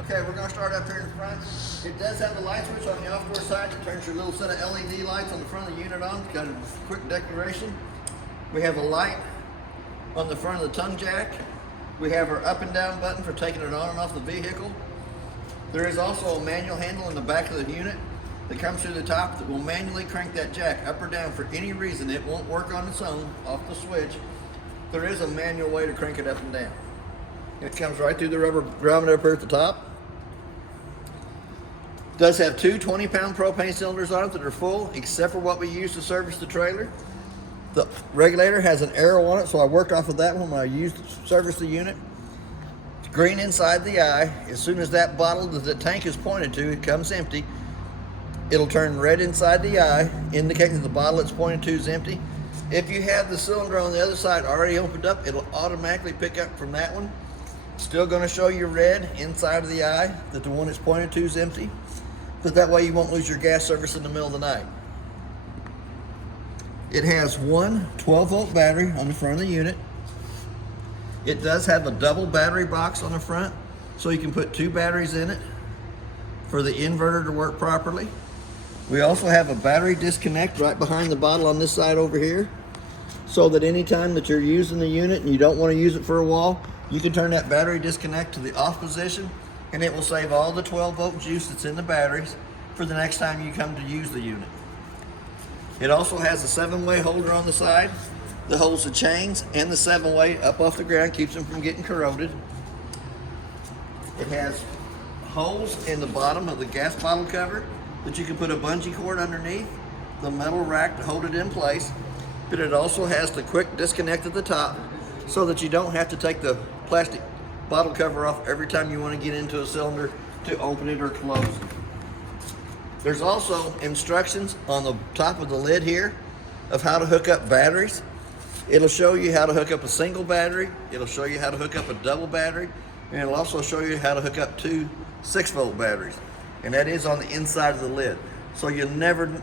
Okay, we're going to start up here in front. It does have the light switch on the off-door side that turns your little set of LED lights on the front of the unit on. Got a quick decoration. We have a light on the front of the tongue jack. We have our up and down button for taking it on and off the vehicle. There is also a manual handle in the back of the unit that comes through the top that will manually crank that jack up or down for any reason. It won't work on its own off the switch. There is a manual way to crank it up and down. It comes right through the rubber grommet up here at the top. It does have two 20-pound propane cylinders on it that are full, except for what we use to service the trailer. The regulator has an arrow on it, so I worked off of that one when I used to service the unit. It's green inside the eye. As soon as that bottle that the tank is pointed to, it comes empty. It'll turn red inside the eye, indicating that the bottle it's pointed to is empty. If you have the cylinder on the other side already opened up, it'll automatically pick up from that one. Still going to show you red inside of the eye that the one it's pointed to is empty, but that way you won't lose your gas service in the middle of the night. It has one 12-volt battery on the front of the unit. It does have a double battery box on the front, so you can put two batteries in it for the inverter to work properly. We also have a battery disconnect right behind the bottle on this side over here, so that anytime that you're using the unit and you don't want to use it for a while, you can turn that battery disconnect to the off position, and it will save all the 12-volt juice that's in the batteries for the next time you come to use the unit. It also has a 7-way holder on the side that holds the chains and the 7-way up off the ground, keeps them from getting corroded. It has holes in the bottom of the gas bottle cover that you can put a bungee cord underneath the metal rack to hold it in place, but it also has the quick disconnect at the top so that you don't have to take the plastic bottle cover off every time you want to get into a cylinder to open it or close it. There's also instructions on the top of the lid here of how to hook up batteries. It'll show you how to hook up a single battery, it'll show you how to hook up a double battery, and it'll also show you how to hook up two 6-volt batteries. And that is on the inside of the lid. So you'll never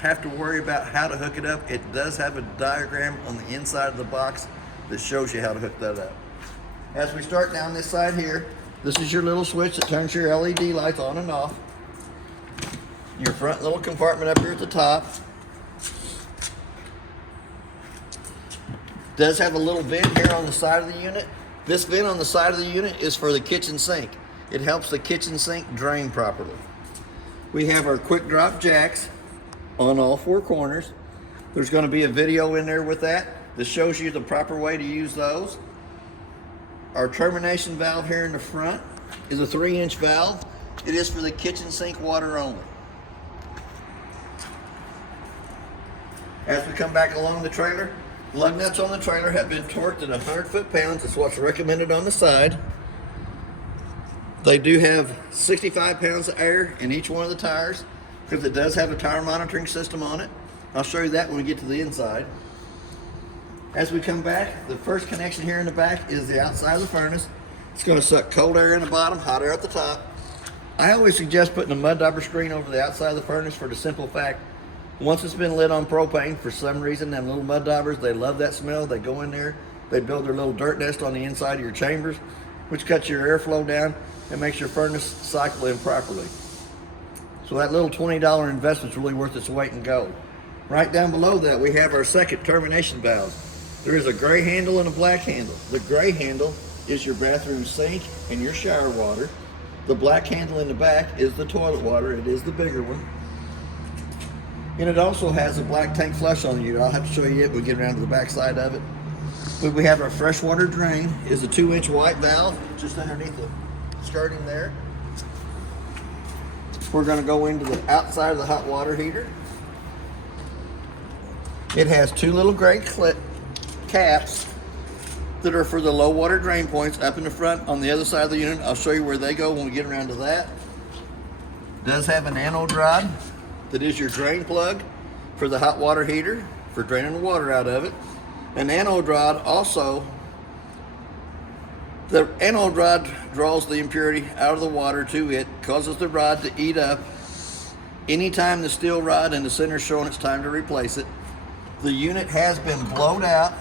have to worry about how to hook it up. It does have a diagram on the inside of the box that shows you how to hook that up. As we start down this side here, this is your little switch that turns your LED lights on and off. Your front little compartment up here at the top. Does have a little vent here on the side of the unit. This vent on the side of the unit is for the kitchen sink. It helps the kitchen sink drain properly. We have our quick drop jacks on all four corners. There's going to be a video in there with that shows you the proper way to use those. Our termination valve here in the front is a 3-inch valve. It is for the kitchen sink water only. As we come back along the trailer, lug nuts on the trailer have been torqued at 100 foot-pounds. That's what's recommended on the side. They do have 65 pounds of air in each one of the tires because it does have a tire monitoring system on it. I'll show you that when we get to the inside. As we come back, the first connection here in the back is the outside of the furnace. It's going to suck cold air in the bottom, hot air at the top. I always suggest putting a mud dauber screen over the outside of the furnace for the simple fact, once it's been lit on propane, for some reason, them little mud daubers, they love that smell. They go in there, they build their little dirt nest on the inside of your chambers, which cuts your airflow down and makes your furnace cycle in properly. So that little $20 investment is really worth its weight in gold. Right down below that, we have our second termination valve. There is a gray handle and a black handle. The gray handle is your bathroom sink and your shower water. The black handle in the back is the toilet water. It is the bigger one. And it also has a black tank flush on the unit. I'll have to show you it when we get around to the back side of it. But we have our freshwater drain is a 2-inch white valve just underneath the skirting there. We're going to go into the outside of the hot water heater. It has two little gray caps that are for the low water drain points up in the front on the other side of the unit. I'll show you where they go when we get around to that. It does have an anode rod that is your drain plug for the hot water heater for draining the water out of it. An anode rod also, the anode rod draws the impurity out of the water to it, causes the rod to eat up. Anytime the steel rod in the center is showing it's time to replace it. The unit has been blowed out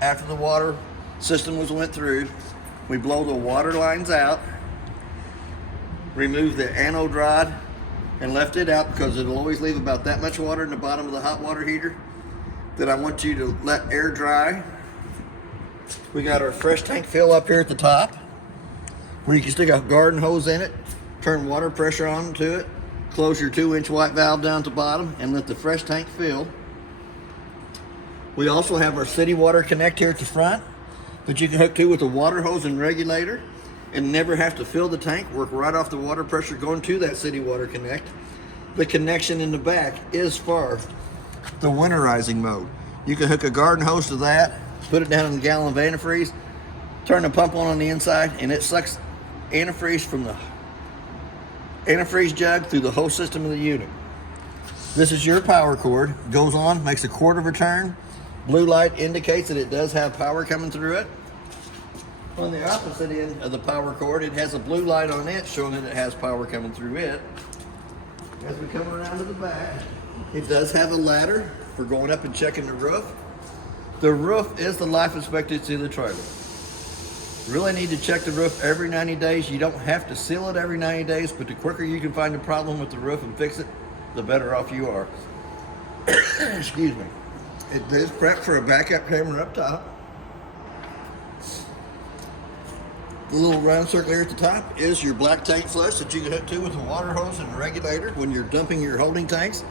after the water system went through. We blow the water lines out. removed the anode rod and left it out because it'll always leave about that much water in the bottom of the hot water heater that I want you to let air dry. We got our fresh tank fill up here at the top where you can stick a garden hose in it, turn water pressure on to it, close your 2-inch white valve down at the bottom and let the fresh tank fill. We also have our city water connect here at the front that you can hook to with a water hose and regulator and never have to fill the tank, work right off the water pressure going to that city water connect. The connection in the back is for the winterizing mode. You can hook a garden hose to that, put it down in a gallon of antifreeze, turn the pump on the inside, and it sucks antifreeze from the antifreeze jug through the whole system of the unit. This is your power cord. Goes on, makes a quarter of a turn. Blue light indicates that it does have power coming through it. On the opposite end of the power cord, it has a blue light on it showing that it has power coming through it. As we come around to the back, it does have a ladder for going up and checking the roof. The roof is the life expectancy of the trailer. Really need to check the roof every 90 days. You don't have to seal it every 90 days, but the quicker you can find a problem with the roof and fix it, the better off you are. Excuse me. It is prepped for a backup camera up top. The little round circle here at the top is your black tank flush that you can hook to with a water hose and a regulator when you're dumping your holding tanks.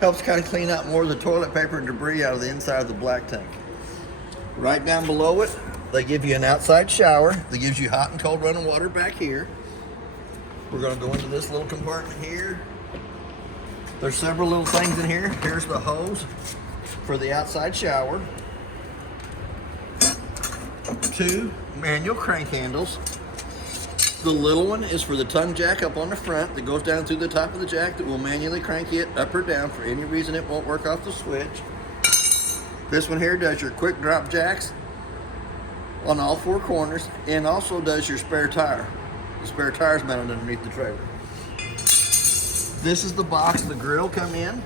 Helps kind of clean out more of the toilet paper and debris out of the inside of the black tank. Right down below it, they give you an outside shower that gives you hot and cold running water back here. We're going to go into this little compartment here. There's several little things in here. Here's the hose for the outside shower. 2 manual crank handles. The little one is for the tongue jack up on the front that goes down through the top of the jack that will manually crank it up or down for any reason it won't work off the switch. This one here does your quick drop jacks on all 4 corners and also does your spare tire. The spare tire is mounted underneath the trailer. This is the box the grill come in.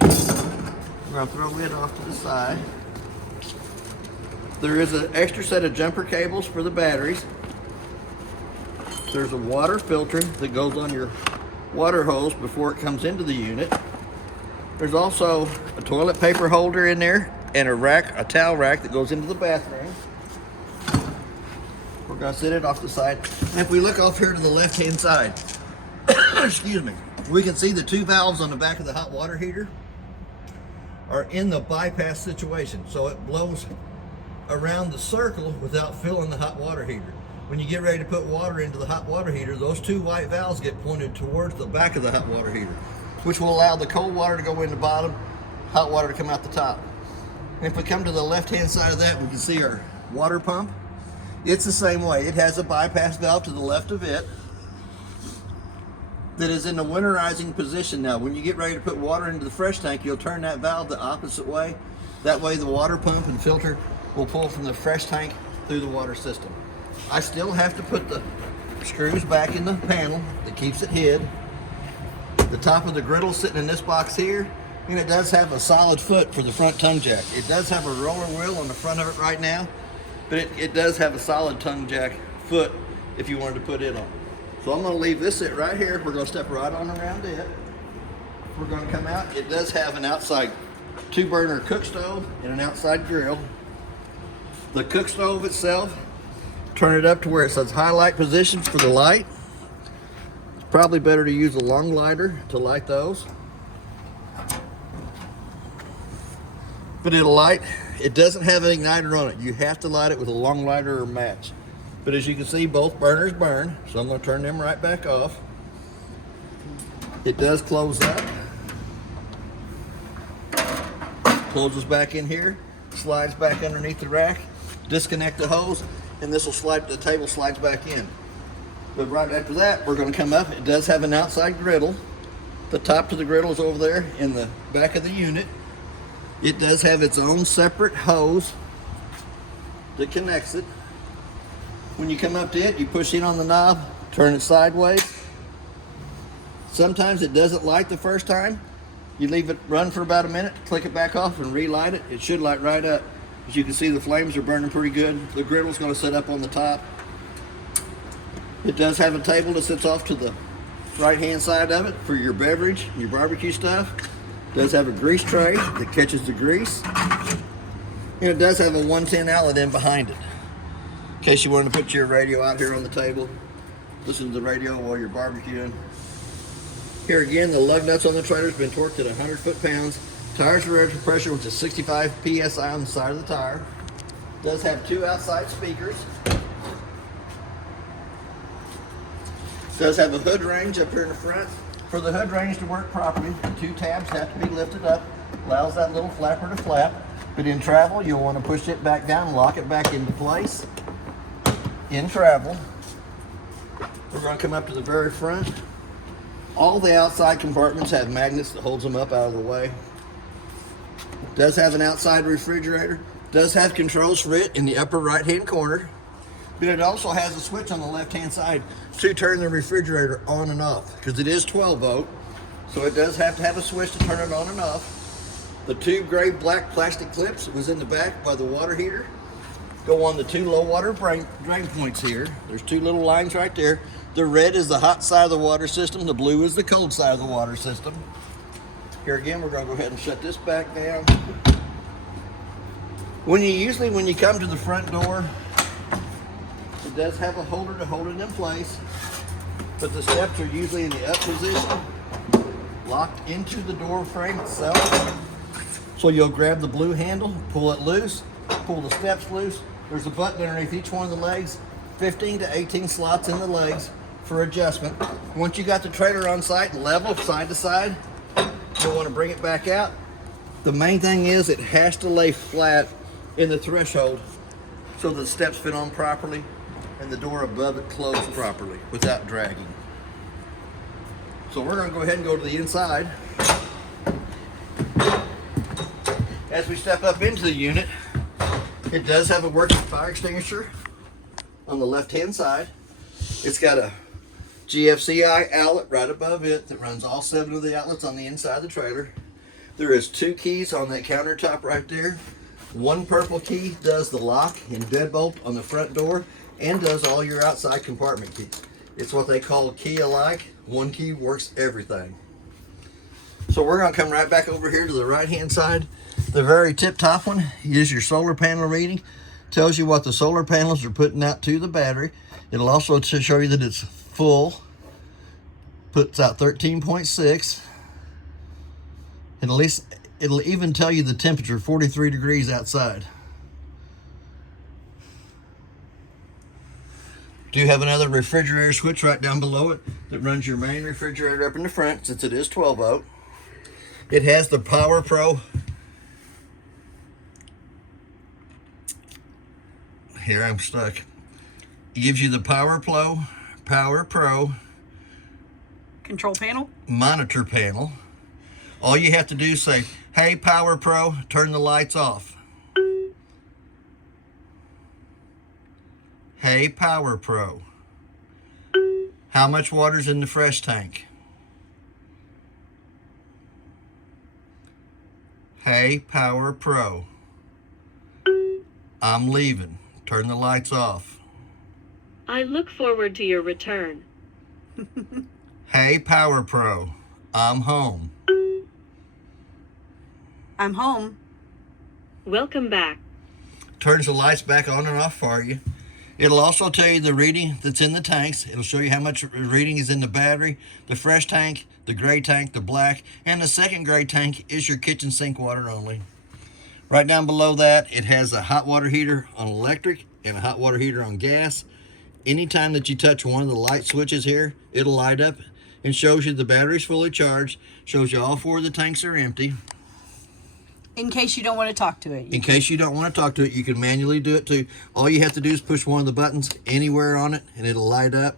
We're going to throw it off to the side. There is an extra set of jumper cables for the batteries. There's a water filter that goes on your water hose before it comes into the unit. There's also a toilet paper holder in there and a towel rack that goes into the bathroom. We're going to set it off the side. And if we look off here to the left-hand side, excuse me, we can see the 2 valves on the back of the hot water heater are in the bypass situation. So it blows around the circle without filling the hot water heater. When you get ready to put water into the hot water heater, those 2 white valves get pointed towards the back of the hot water heater, which will allow the cold water to go in the bottom, hot water to come out the top. And if we come to the left-hand side of that, we can see our water pump. It's the same way. It has a bypass valve to the left of it that is in the winterizing position. Now, when you get ready to put water into the fresh tank, you'll turn that valve the opposite way. That way the water pump and filter will pull from the fresh tank through the water system. I still have to put the screws back in the panel that keeps it hid. The top of the griddle sitting in this box here, and it does have a solid foot for the front tongue jack. It does have a roller wheel on the front of it right now, but it does have a solid tongue jack foot if you wanted to put it on. So I'm going to leave this sit right here. We're going to step right on around it. We're going to come out. It does have an outside 2-burner cook stove and an outside grill. The cook stove itself, turn it up to where it says highlight position for the light. It's probably better to use a long lighter to light those. But it'll light. It doesn't have an igniter on it. You have to light it with a long lighter or match. But as you can see, both burners burn, so I'm going to turn them right back off. It does close up. Closes back in here, slides back underneath the rack. Disconnect the hose, and this will slide, the table slides back in. But right after that, we're going to come up. It does have an outside griddle. The top to the griddle is over there in the back of the unit. It does have its own separate hose that connects it. When you come up to it, you push in on the knob, turn it sideways. Sometimes it doesn't light the first time. You leave it run for about a minute, click it back off and relight it. It should light right up. As you can see, the flames are burning pretty good. The griddle's going to set up on the top. It does have a table that sits off to the right-hand side of it for your beverage, your barbecue stuff. It does have a grease tray that catches the grease. And it does have a 110 outlet in behind it. In case you wanted to put your radio out here on the table, listen to the radio while you're barbecuing. Here again, the lug nuts on the trailer has been torqued at 100 foot-pounds. Tires are rated to pressure, which is 65 PSI on the side of the tire. It does have 2 outside speakers. It does have a hood range up here in the front. For the hood range to work properly, the 2 tabs have to be lifted up. Allows that little flapper to flap. But in travel, you'll want to push it back down, lock it back into place. In travel, we're going to come up to the very front. All the outside compartments have magnets that holds them up out of the way. It does have an outside refrigerator. It does have controls for it in the upper right-hand corner. But it also has a switch on the left-hand side to turn the refrigerator on and off, because it is 12 volt. So it does have to have a switch to turn it on and off. The 2 gray black plastic clips that was in the back by the water heater go on the 2 low water drain points here. There's 2 little lines right there. The red is the hot side of the water system. The blue is the cold side of the water system. Here again, we're going to go ahead and shut this back down. When you come to the front door, it does have a holder to hold it in place, but the steps are usually in the up position, locked into the door frame itself. So you'll grab the blue handle, pull it loose, pull the steps loose. There's a button underneath each one of the legs, 15 to 18 slots in the legs for adjustment. Once you got the trailer on site and level side to side, you'll want to bring it back out. The main thing is it has to lay flat in the threshold so the steps fit on properly and the door above it closed properly without dragging. So we're going to go ahead and go to the inside. As we step up into the unit, it does have a working fire extinguisher on the left-hand side. It's got a GFCI outlet right above it that runs all 7 of the outlets on the inside of the trailer. There is 2 keys on that countertop right there. 1 purple key does the lock and deadbolt on the front door and does all your outside compartment keys. It's what they call a key alike. 1 key works everything. So we're going to come right back over here to the right-hand side. The very tip top one is your solar panel reading. Tells you what the solar panels are putting out to the battery. It'll also show you that it's full. Puts out 13.6. And at least it'll even tell you the temperature, 43 degrees outside. Do have another refrigerator switch right down below it that runs your main refrigerator up in the front, since it is 12 volt. It has the Power Pro. Here, I'm stuck. It gives you the Power Pro control panel, monitor panel. All you have to do is say, "Hey, Power Pro, turn the lights off." Hey, Power Pro, how much water's in the fresh tank? Hey, Power Pro, I'm leaving. Turn the lights off. I look forward to your return. Hey, Power Pro, I'm home. I'm home. Welcome back. Turns the lights back on and off for you. It'll also tell you the reading that's in the tanks. It'll show you how much reading is in the battery, the fresh tank, the gray tank, the black, and the second gray tank is your kitchen sink water only. Right down below that, it has a hot water heater on electric and a hot water heater on gas. Anytime that you touch one of the light switches here, it'll light up and shows you the battery's fully charged, shows you all 4 of the tanks are empty. In case you don't want to talk to it. In case you don't want to talk to it, you can manually do it too. All you have to do is push one of the buttons anywhere on it and it'll light up.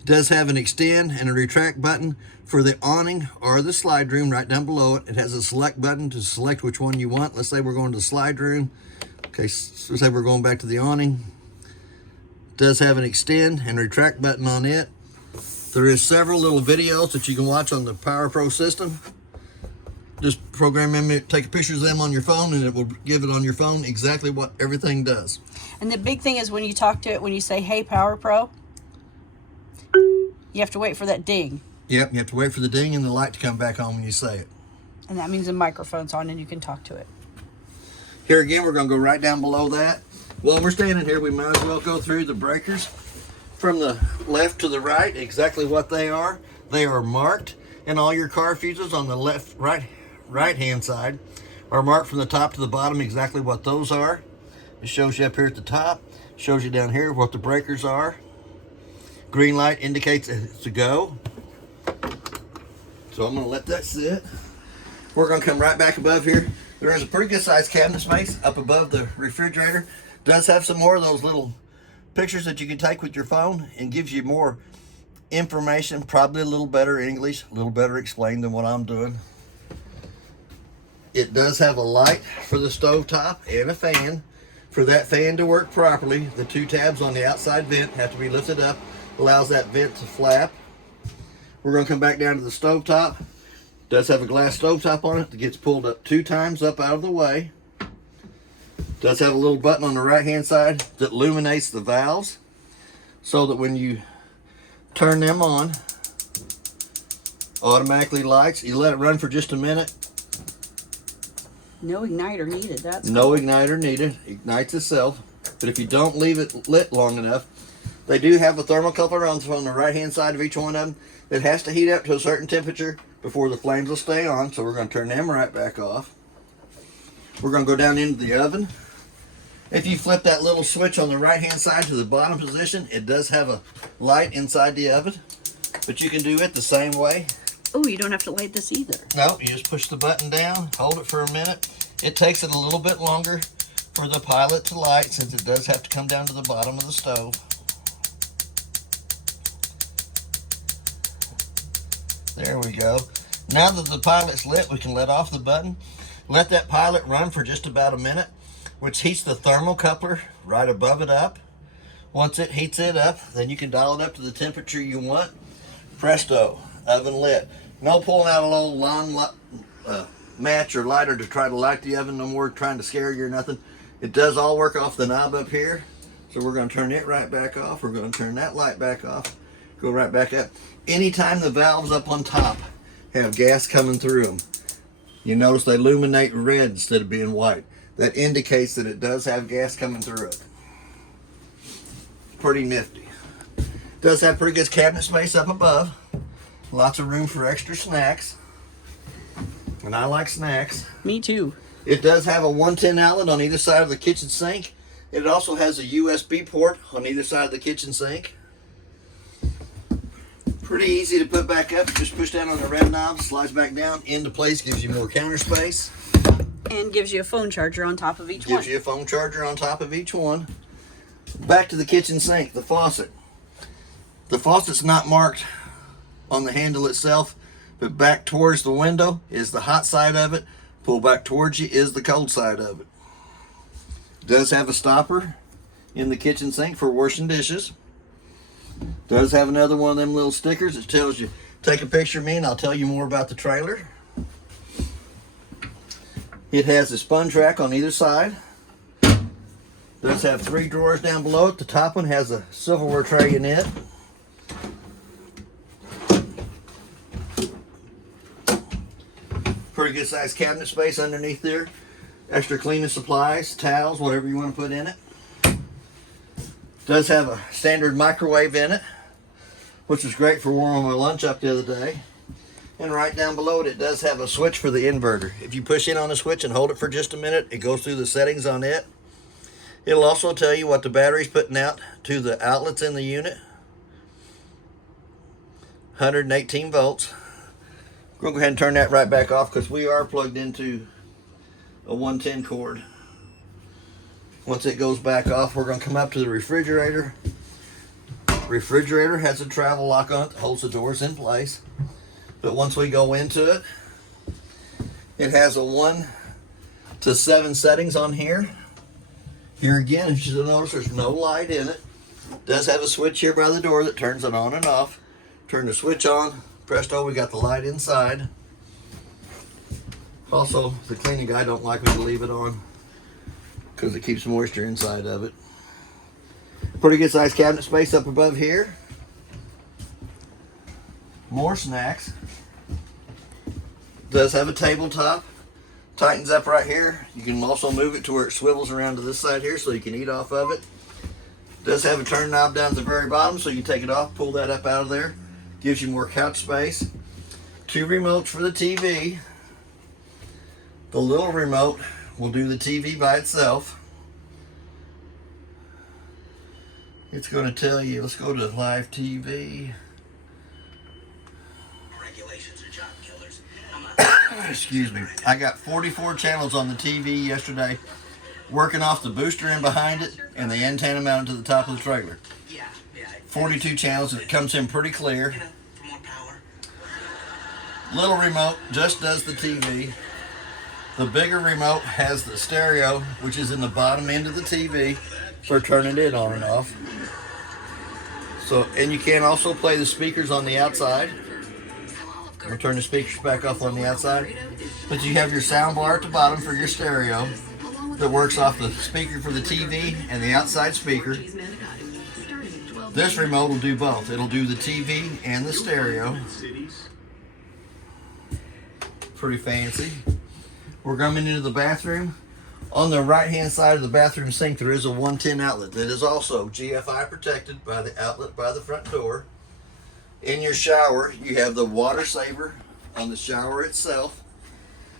It does have an extend and a retract button for the awning or the slide room right down below it. It has a select button to select which one you want. Let's say we're going to the slide room. Okay, so say we're going back to the awning. It does have an extend and retract button on it. There is several little videos that you can watch on the Power Pro system. Just program them, take pictures of them on your phone, and it will give it on your phone exactly what everything does. And the big thing is when you talk to it, when you say, "Hey, Power Pro," You have to wait for that ding. Yep, you have to wait for the ding and the light to come back on when you say it. And that means the microphone's on and you can talk to it. Here again, we're going to go right down below that. While we're standing here, we might as well go through the breakers from the left to the right, exactly what they are. They are marked, and all your car fuses on the right hand side are marked from the top to the bottom exactly what those are. It shows you up here at the top, shows you down here what the breakers are. Green light indicates it's a go. So I'm going to let that sit. We're going to come right back above here. There is a pretty good sized cabinet space up above the refrigerator. Does have some more of those little pictures that you can take with your phone and gives you more information, probably a little better English, a little better explained than what I'm doing. It does have a light for the stovetop and a fan. For that fan to work properly, the two tabs on the outside vent have to be lifted up, allows that vent to flap. We're going to come back down to the stovetop. Does have a glass stovetop on it that gets pulled up 2 times up out of the way. Does have a little button on the right hand side that illuminates the valves so that when you turn them on, automatically lights. You let it run for just a minute. No igniter needed. That's no igniter needed. Ignites itself. But if you don't leave it lit long enough, they do have a thermocouple on the right hand side of each one of them that has to heat up to a certain temperature before the flames will stay on. So we're going to turn them right back off. We're going to go down into the oven. If you flip that little switch on the right hand side to the bottom position, it does have a light inside the oven, but you can do it the same way. Oh, you don't have to light this either. No, you just push the button down, hold it for a minute. It takes it a little bit longer for the pilot to light since it does have to come down to the bottom of the stove. There we go. Now that the pilot's lit, we can let off the button. Let that pilot run for just about a minute, which heats the thermocoupler right above it up. Once it heats it up, then you can dial it up to the temperature you want. Presto, oven lit. No pulling out a little long match or lighter to try to light the oven. No more trying to scare you or nothing. It does all work off the knob up here. So we're going to turn it right back off. We're going to turn that light back off. Go right back up. Anytime the valves up on top have gas coming through them, you notice they illuminate red instead of being white. That indicates that it does have gas coming through it. Pretty nifty. Does have pretty good cabinet space up above. Lots of room for extra snacks. And I like snacks. Me too. It does have a 110 outlet on either side of the kitchen sink. It also has a USB port on either side of the kitchen sink. Pretty easy to put back up. Just push down on the red knob, slides back down into place, gives you more counter space. And gives you a phone charger on top of each one. Gives you a phone charger on top of each one. Back to the kitchen sink, the faucet. The faucet's not marked on the handle itself, but back towards the window is the hot side of it. Pull back towards you is the cold side of it. Does have a stopper in the kitchen sink for washing dishes. Does have another one of them little stickers that tells you, take a picture of me and I'll tell you more about the trailer. It has a sponge rack on either side. Does have 3 drawers down below it. The top one has a silverware tray in it. Pretty good sized cabinet space underneath there. Extra cleaning supplies, towels, whatever you want to put in it. Does have a standard microwave in it, which is great for warming my lunch up the other day. And right down below it, it does have a switch for the inverter. If you push in on the switch and hold it for just a minute, it goes through the settings on it. It'll also tell you what the battery's putting out to the outlets in the unit. 118 volts. We're going to go ahead and turn that right back off because we are plugged into a 110 cord. Once it goes back off, we're going to come up to the refrigerator. Refrigerator has a travel lock on it that holds the doors in place. But once we go into it, it has a 1 to 7 settings on here. Here again, if you'll notice, there's no light in it. It does have a switch here by the door that turns it on and off. Turn the switch on. Presto, we got the light inside. Also, the cleaning guy don't like me to leave it on because it keeps moisture inside of it. Pretty good sized cabinet space up above here. More snacks. Does have a tabletop. Tightens up right here. You can also move it to where it swivels around to this side here so you can eat off of it. Does have a turn knob down at the very bottom so you can take it off, pull that up out of there. Gives you more couch space. 2 remotes for the TV. The little remote will do the TV by itself. It's going to tell you, let's go to live TV. Regulations are job killers. Excuse me. I got 44 channels on the TV yesterday, working off the booster in behind it and the antenna mounted to the top of the trailer. 42 channels, and it comes in pretty clear. For more power. Little remote just does the TV. The bigger remote has the stereo, which is in the bottom end of the TV for turning it on and off. So, and you can also play the speakers on the outside. We'll turn the speakers back off on the outside. But you have your sound bar at the bottom for your stereo that works off the speaker for the TV and the outside speaker. This remote will do both. It'll do the TV and the stereo. Pretty fancy. We're coming into the bathroom. On the right hand side of the bathroom sink there is a 110 outlet that is also GFI protected by the outlet by the front door. In your shower you have the water saver on the shower itself,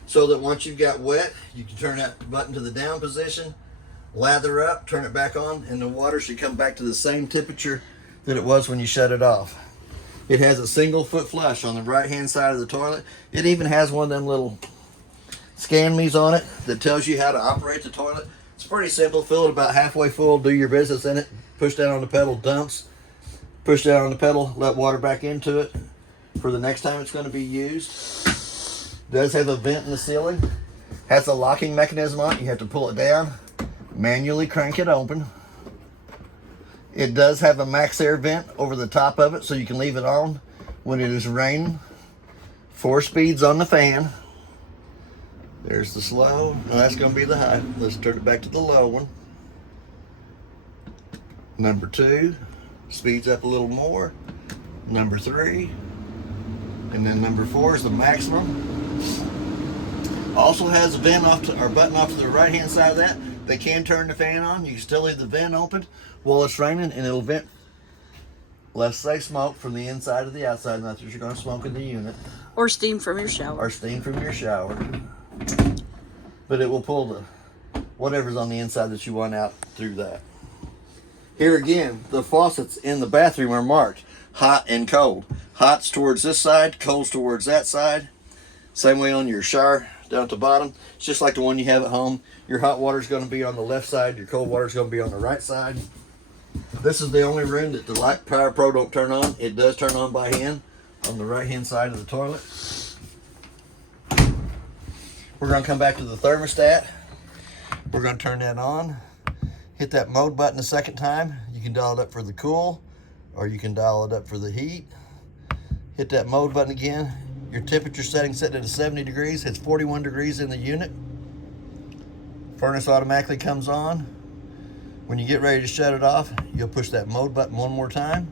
so that once you've got wet you can turn that button to the down position, lather up, turn it back on, and the water should come back to the same temperature that it was when you shut it off. It has a single foot flush on the right hand side of the toilet. It even has one of them little scan me's on it that tells you how to operate the toilet. It's pretty simple. Fill it about halfway full, do your business in it, push down on the pedal, dumps, push down on the pedal, let water back into it for the next time it's going to be used. Does have a vent in the ceiling. Has a locking mechanism on it. You have to pull it down, manually crank it open. It does have a max air vent over the top of it so you can leave it on when it is raining. 4 speeds on the fan. There's the slow. Now that's going to be the high. Let's turn it back to the low one. Number 2 speeds up a little more. Number 3, and then number 4 is the maximum. Also has a vent off to, or button off to the right hand side of that. They can turn the fan on. You can still leave the vent open while it's raining, and it'll vent, let's say, smoke from the inside to the outside. And that's what you're going to smoke in the unit. Or steam from your shower. Or steam from your shower. But it will pull the whatever's on the inside that you want out through that. Here again, the faucets in the bathroom are marked hot and cold. Hot's towards this side, cold's towards that side. Same way on your shower down at the bottom. It's just like the one you have at home. Your hot water is going to be on the left side. Your cold water is going to be on the right side. This is the only room that the Light Power Pro don't turn on. It does turn on by hand on the right hand side of the toilet. We're going to come back to the thermostat. We're going to turn that on. Hit that mode button a second time. You can dial it up for the cool, or you can dial it up for the heat. Hit that mode button again. Your temperature setting set at 70 degrees. It's 41 degrees in the unit. Furnace automatically comes on. When you get ready to shut it off, you'll push that mode button one more time.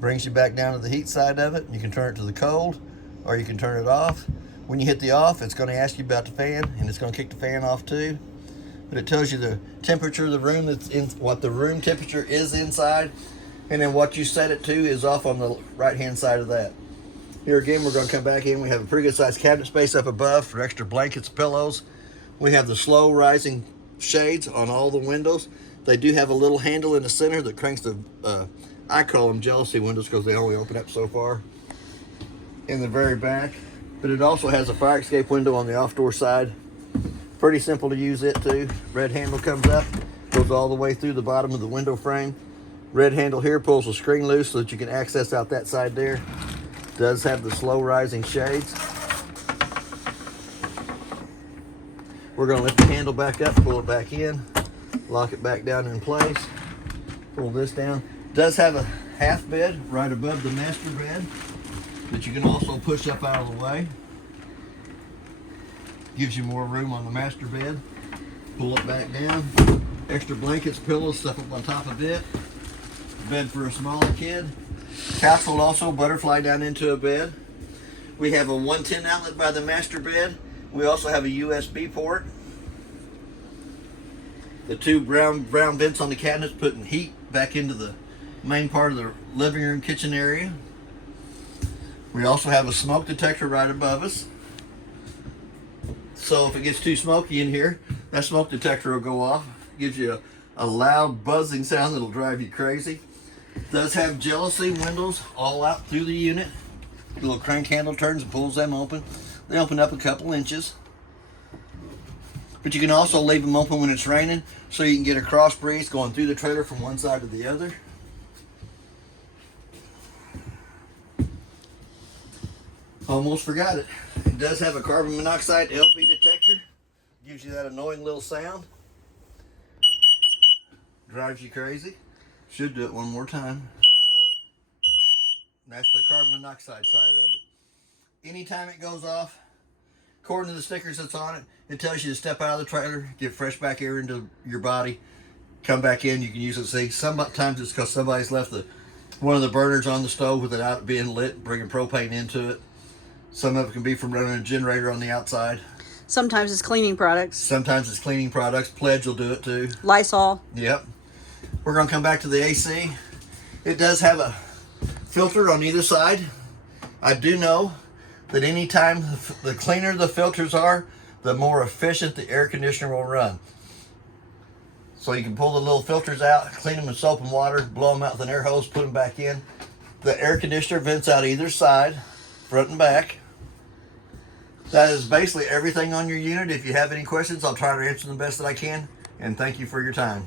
Brings you back down to the heat side of it. You can turn it to the cold, or you can turn it off. When you hit the off, it's going to ask you about the fan, and it's going to kick the fan off too. But it tells you the temperature of the room that's in, what the room temperature is inside, and then what you set it to is off on the right hand side of that. Here again, we're going to come back in. We have a pretty good sized cabinet space up above for extra blankets, pillows. We have the slow rising shades on all the windows. They do have a little handle in the center that cranks the, I call them jealousy windows because they only open up so far in the very back. But it also has a fire escape window on the off door side. Pretty simple to use it too. Red handle comes up, goes all the way through the bottom of the window frame. Red handle here pulls the screen loose so that you can access out that side there. Does have the slow rising shades. We're going to lift the handle back up, pull it back in, lock it back down in place, pull this down. Does have a half bed right above the master bed that you can also push up out of the way. Gives you more room on the master bed. Pull it back down. Extra blankets, pillows, stuff up on top of it. Bed for a smaller kid. Couch will also butterfly down into a bed. We have a 110 outlet by the master bed. We also have a USB port. The two brown vents on the cabinets putting heat back into the main part of the living room kitchen area. We also have a smoke detector right above us. So if it gets too smoky in here, that smoke detector will go off. Gives you a loud buzzing sound that'll drive you crazy. It does have jealousy windows all out through the unit. The little crank handle turns and pulls them open. They open up a couple inches. But you can also leave them open when it's raining so you can get a cross breeze going through the trailer from one side to the other. Almost forgot it. It does have a carbon monoxide LP detector. Gives you that annoying little sound. Drives you crazy. Should do it one more time. That's the carbon monoxide side of it. Anytime it goes off, according to the stickers that's on it, it tells you to step out of the trailer, get fresh back air into your body, come back in, you can use it. See, sometimes it's because somebody's left one of the burners on the stove without it being lit, bringing propane into it. Some of it can be from running a generator on the outside. Sometimes it's cleaning products. Sometimes it's cleaning products. Pledge will do it too. Lysol. Yep. We're going to come back to the AC. It does have a filter on either side. I do know that anytime the cleaner the filters are, the more efficient the air conditioner will run. So you can pull the little filters out, clean them with soap and water, blow them out with an air hose, put them back in. The air conditioner vents out either side, front and back. That is basically everything on your unit. If you have any questions, I'll try to answer them best that I can. And thank you for your time.